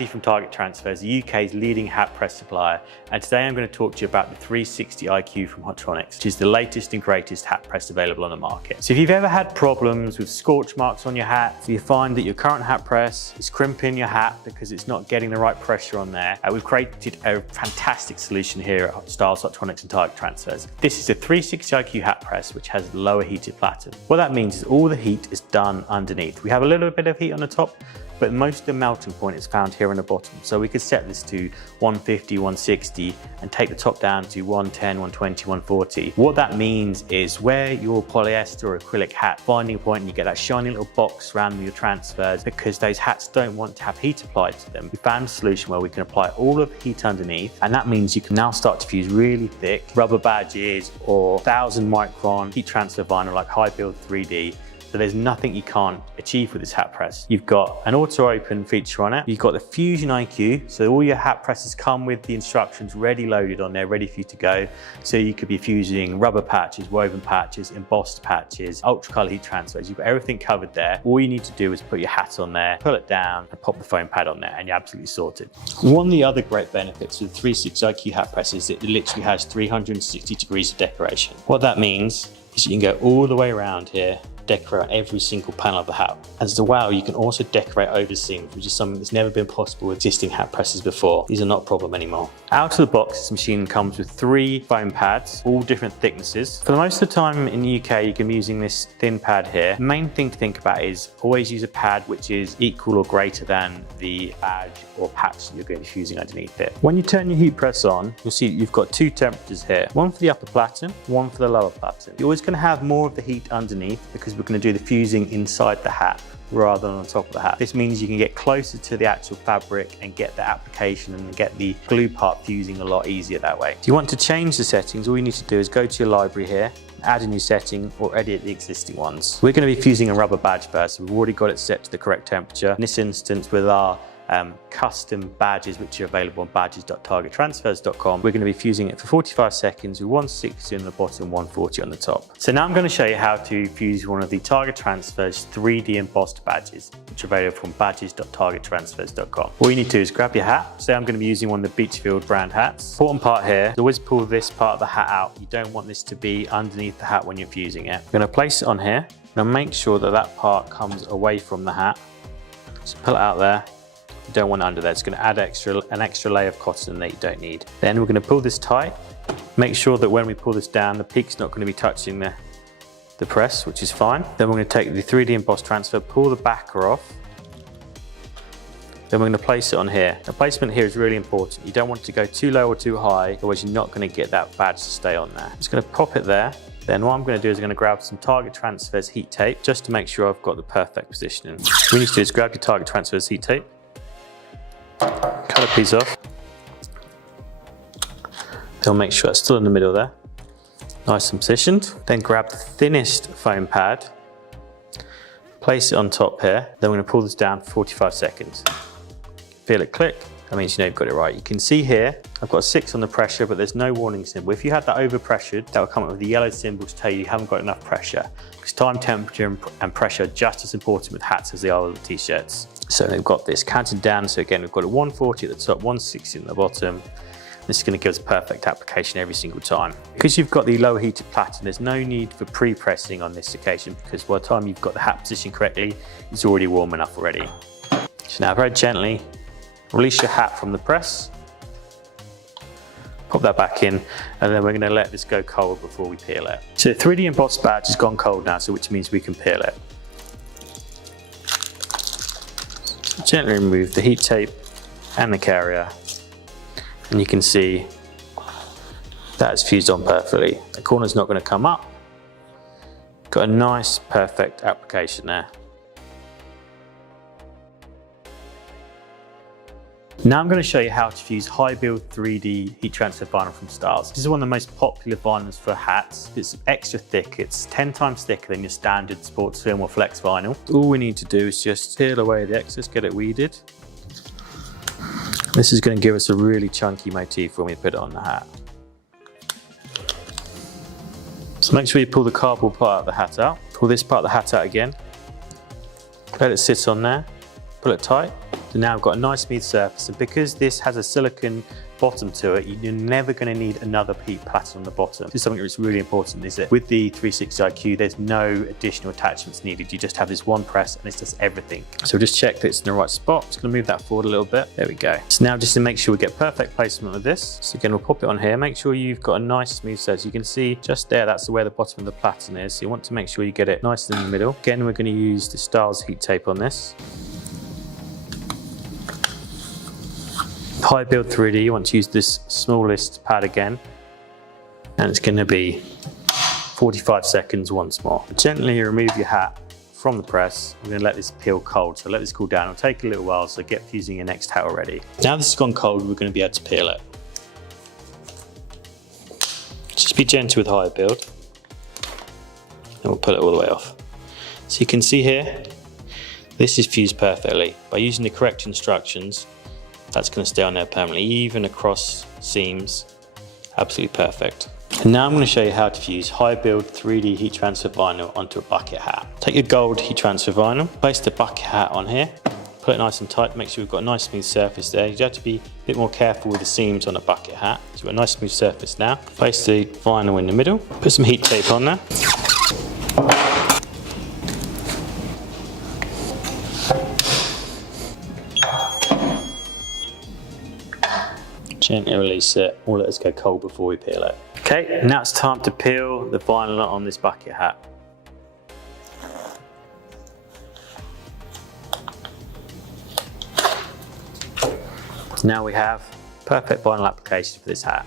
Andy from Target Transfers, the UK's leading hat press supplier, and today I'm going to talk to you about the 360 IQ from Hotronix, which is the latest and greatest hat press available on the market. So if you've ever had problems with scorch marks on your hat, if you find that your current hat press is crimping your hat because it's not getting the right pressure on there, we've created a fantastic solution here at Styles Hotronix and Target Transfers. This is a 360 IQ hat press which has lower heated platen. What that means is all the heat is done underneath. We have a little bit of heat on the top, but most of the melting point is found here on the bottom. So we could set this to 150, 160 and take the top down to 110, 120, 140. What that means is where your polyester or acrylic hat finding a point and you get that shiny little box around your transfers because those hats don't want to have heat applied to them. We found a solution where we can apply all of the heat underneath, and that means you can now start to fuse really thick rubber badges or 1000 micron heat transfer vinyl like high build 3D. So there's nothing you can't achieve with this hat press. You've got an auto open feature on it. You've got the Fusion IQ. So all your hat presses come with the instructions ready loaded on there, ready for you to go. So you could be fusing rubber patches, woven patches, embossed patches, ultra color heat transfers. You've got everything covered there. All you need to do is put your hat on there, pull it down and pop the foam pad on there and you're absolutely sorted. One of the other great benefits of the 360 IQ hat press is that it literally has 360 degrees of decoration. What that means is you can go all the way around here, decorate every single panel of the hat. As well, you can also decorate over seams, which is something that's never been possible with existing hat presses before. These are not a problem anymore. Out of the box, this machine comes with 3 foam pads, all different thicknesses. For most of the time in the UK, you can be using this thin pad here. The main thing to think about is always use a pad which is equal or greater than the badge or patch that you're going to be using underneath it. When you turn your heat press on, you'll see you've got 2 temperatures here. One for the upper platen, one for the lower platen. You're always going to have more of the heat underneath because we're going to do the fusing inside the hat rather than on top of the hat. This means you can get closer to the actual fabric and get the application and get the glue part fusing a lot easier that way. If you want to change the settings, all you need to do is go to your library here, add a new setting or edit the existing ones. We're going to be fusing a rubber badge first. So we've already got it set to the correct temperature. In this instance, with our custom badges, which are available on badges.targettransfers.com. We're going to be fusing it for 45 seconds with 160 on the bottom, 140 on the top. So now I'm going to show you how to fuse one of the Target Transfers 3D embossed badges, which are available from badges.targettransfers.com. All you need to do is grab your hat. Say I'm going to be using one of the Beachfield brand hats. Important part here, always pull this part of the hat out. You don't want this to be underneath the hat when you're fusing it. I'm going to place it on here. Now make sure that that part comes away from the hat. So pull it out there. You don't want it under there. It's going to add an extra layer of cotton that you don't need. Then we're going to pull this tight. Make sure that when we pull this down, the peak's not going to be touching the press, which is fine. Then we're going to take the 3D embossed transfer, pull the backer off. Then we're going to place it on here. The placement here is really important. You don't want it to go too low or too high, otherwise you're not going to get that badge to stay on there. Just going to pop it there. Then what I'm going to do is I'm going to grab some Target Transfers heat tape just to make sure I've got the perfect positioning. What you need to do is grab your Target Transfers heat tape, cut a piece off. Then make sure it's still in the middle there. Nice and positioned. Then grab the thinnest foam pad, place it on top here. Then we're going to pull this down for 45 seconds. Feel it click. That means you know you've got it right. You can see here, I've got a 6 on the pressure, but there's no warning symbol. If you had that overpressured, that will come up with the yellow symbol to tell you haven't got enough pressure. Because time, temperature, and pressure are just as important with hats as they are with t-shirts. So we've got this counted down. So again, we've got a 140 at the top, 160 at the bottom. This is going to give us perfect application every single time. Because you've got the lower heated platen, there's no need for pre-pressing on this occasion because by the time you've got the hat positioned correctly, it's already warm enough already. So now very gently, release your hat from the press, pop that back in, and then we're going to let this go cold before we peel it. So the 3D embossed badge has gone cold now, so which means we can peel it. So gently remove the heat tape and the carrier, and you can see that is fused on perfectly. The corner's not going to come up. Got a nice, perfect application there. Now I'm going to show you how to fuse high build 3D heat transfer vinyl from Styles. This is one of the most popular vinyls for hats. It's extra thick. It's 10 times thicker than your standard sports film or flex vinyl. All we need to do is just peel away the excess, get it weeded. This is going to give us a really chunky motif when we put it on the hat. So make sure you pull the cardboard part of the hat out. Pull this part of the hat out again. Let it sit on there. Pull it tight. So now I've got a nice smooth surface, and because this has a silicone bottom to it, you're never going to need another heat platen on the bottom. This is something that's really important, is that with the 360 IQ, there's no additional attachments needed. You just have this one press and it does everything. So just check that it's in the right spot. Just going to move that forward a little bit. There we go. So now just to make sure we get perfect placement of this. So again, we'll pop it on here. Make sure you've got a nice smooth surface. You can see just there, that's where the bottom of the platen is. So you want to make sure you get it nice in the middle. Again, we're going to use the Styles heat tape on this. High build 3D, you want to use this smallest pad again, and it's going to be 45 seconds once more. Gently remove your hat from the press. We're going to let this peel cold, so let this cool down. It'll take a little while, so get fusing your next hat already. Now this has gone cold, we're going to be able to peel it. Just be gentle with high build, and we'll pull it all the way off. So you can see here, this is fused perfectly. By using the correct instructions, that's going to stay on there permanently, even across seams. Absolutely perfect. And now I'm going to show you how to fuse high build 3D heat transfer vinyl onto a bucket hat. Take your gold heat transfer vinyl, place the bucket hat on here, put it nice and tight, make sure we've got a nice smooth surface there. You have to be a bit more careful with the seams on a bucket hat. So we've got a nice smooth surface now. Place the vinyl in the middle, put some heat tape on there. Gently release it, or let us go cold before we peel it. Okay, now it's time to peel the vinyl on this bucket hat. So now we have perfect vinyl application for this hat.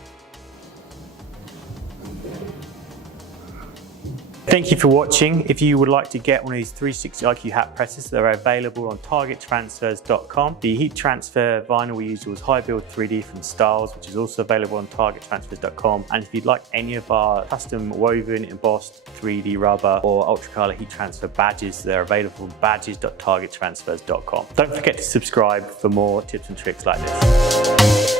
Thank you for watching. If you would like to get one of these 360 IQ hat presses, they're available on targettransfers.com. The heat transfer vinyl we used was High Build 3D from Styles, which is also available on targettransfers.com. And if you'd like any of our custom woven, embossed 3D rubber or ultracolor heat transfer badges, they're available on badges.targettransfers.com. Don't forget to subscribe for more tips and tricks like this.